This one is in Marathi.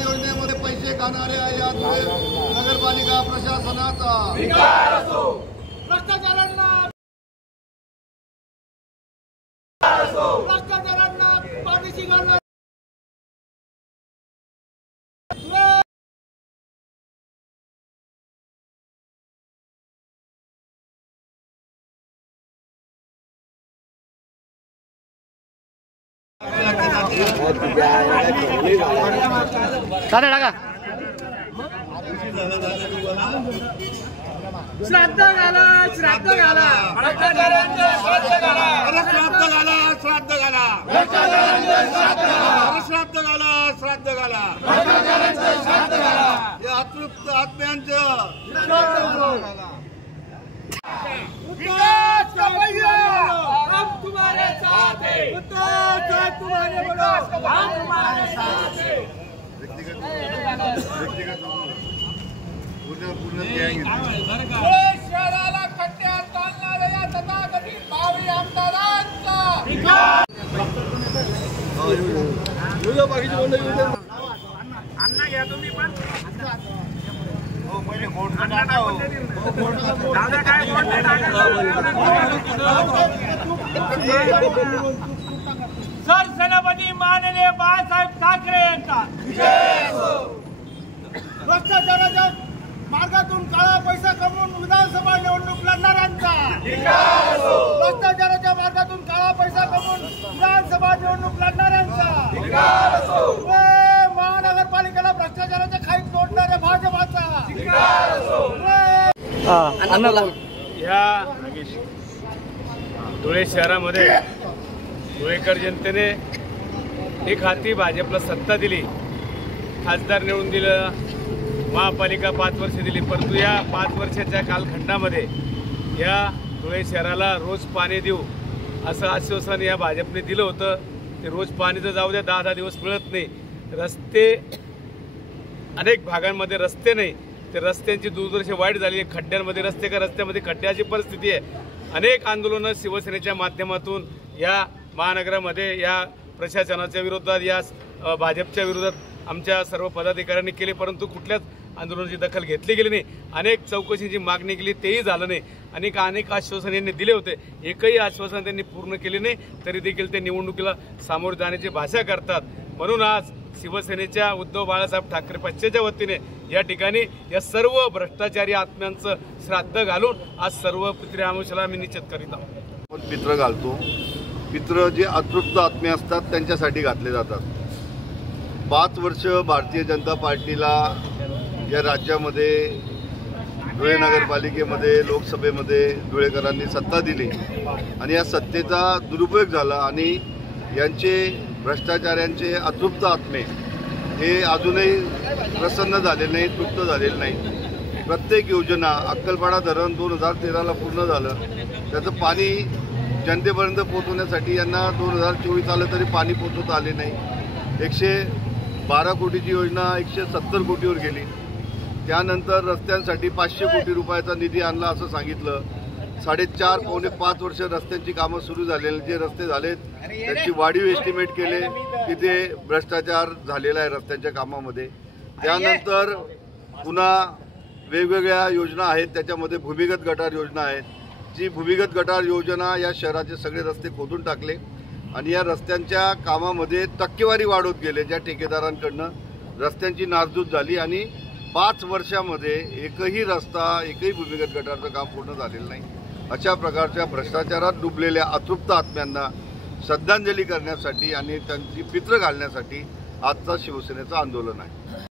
गटार योजनेमध्ये पैसे खाणाऱ्या या नगरपालिका प्रशासनाचा भ्रष्टाचारांना पाठीशी घालणार श्राद्ध घाला, श्राद्ध घाला, भ्रष्टाचारांचे श्राद्ध घाला, श्राद्ध घाला, श्राद्ध घाला, भ्रष्टाचारांचे श्राद्ध घाला, श्राद्ध घाला, श्राद्ध घाला, भ्रष्टाचारांचे श्राद्ध घाला, या अतृप्त आत्म्यांचं विकास का पहिया हम तुम्हारे साथ हैं, विकास तुम्हारे बड़ो हम तुम्हारे साथ हैं। शहराला खड्ड्यात चालणाऱ्या या तथाकथित भावी आमदारांचा अण्णा घ्या तुम्ही पण दादा काय सरसेनापती माननीय बाळासाहेब ठाकरे यांचा भ्रष्टाचाराच्या मार्गातून काळा पैसा कमवून विधानसभा निवडणूक लढणाऱ्यांचा, भ्रष्टाचाराच्या मार्गातून काळा पैसा कमवून विधानसभा निवडणूक लढणाऱ्यांचा, महानगरपालिकेला भ्रष्टाचाराच्या खाईत तोडणाऱ्या भाजपाचा। या धुळे शहरामध्ये धुळेकर जनतेने एक हाती भाजपला सत्ता दिली, खासदार निवडून दिलं, महापालिका 5 वर्ष दिली, परंतु या 5 वर्षाच्या कालखंडामध्ये या धुळे शहराला रोज पाणी देऊ असं आश्वासन या भाजपने दिलं होतं। ते रोज पाणी तर जाऊ द्या, 10-10 दिवस मिळत नाही। रस्ते अनेक भागांमध्ये रस्ते नाही, ते रस्त्यांची दुर्दशा वाईट झाली, खड्ड्यांमध्ये रस्ते का रस्त्यामध्ये खड्ड्याची परिस्थिती आहे। अनेक आंदोलनं शिवसेनेच्या माध्यमातून या महानगरामध्ये या प्रशासनाच्या विरोधात, या भाजपच्या विरोधात आमच्या सर्व पदाधिकाऱ्यांनी केले, परंतु कुठल्याच आंदोलनाची दखल घेतली गेली नाही। अनेक चौकशीची मागणी केली, तेही झालं नाही। अनेक आश्वासन यांनी दिले होते, एकही आश्वासन त्यांनी पूर्ण केले नाही, तरी देखील ते निवडणुकीला सामोरे जाण्याची भाषा करतात। म्हणून आज शिवसेनेच्या उद्धव बाळासाहेब ठाकरे पक्षाच्या वतीने या ठिकाणी या सर्व भ्रष्टाचारी आत्म्यांचं श्राद्ध घालून आज सर्व पितृआमुषाला आम्ही निश्चित करीत आहोत। पित्र घालतो, पित्र जे अतृप्त आत्मे असतात त्यांच्यासाठी घातले जातात। 5 वर्ष भारतीय जनता पार्टीला या राज्यामध्ये धुळे नगरपालिकेमध्ये लोकसभेमध्ये धुळेकरांनी सत्ता दिली आणि या सत्तेचा दुरुपयोग झाला आणि यांचे भ्रष्टाचाऱ्यांचे अतृप्त आत्मे हे अजूनही प्रसन्न झालेले नाही, तृप्त झालेले नाही। प्रत्येक योजना, अक्कलपाडा धरण 2013ला पूर्ण झालं, त्याचं पाणी जनतेपर्यंत पोहोचवण्यासाठी यांना 2024 आलं तरी पाणी पोहोचवता आले नाही। 112 कोटीची योजना 170 कोटीवर गेली। त्यानंतर रस्त्यांसाठी 500 कोटी रुपयाचा निधी आणला असं सांगितलं। 4.5-5 वर्ष रस्त्यांची कामं सुरू झालेली, जे रस्ते झालेत त्याची वाढीव एस्टिमेट केले, तिथे भ्रष्टाचार झालेला आहे रस्त्यांच्या कामामध्ये। त्यानंतर पुन्हा वेगवेगळ्या योजना आहेत, त्याच्यामध्ये भूमिगत गटार योजना आहे, जी भूमिगत गटार योजना या शहराचे सगळे रस्ते खोदून टाकले आणि या रस्त्यांच्या कामामध्ये टक्केवारी वाढवत गेले। ज्या ठेकेदारांकडनं रस्त्यांची नासधूस झाली आणि 5 वर्षामध्ये एकही रस्ता, एकही भूमिगत गटारचं काम पूर्ण झालेलं नाही। अशा प्रकारच्या भ्रष्टाचारात डुबलेल्या अतृप्त आत्म्यांना श्रद्धांजली करण्यासाठी आणि त्यांची पित्र घालण्यासाठी आजचा शिवसेनेचं आंदोलन आहे।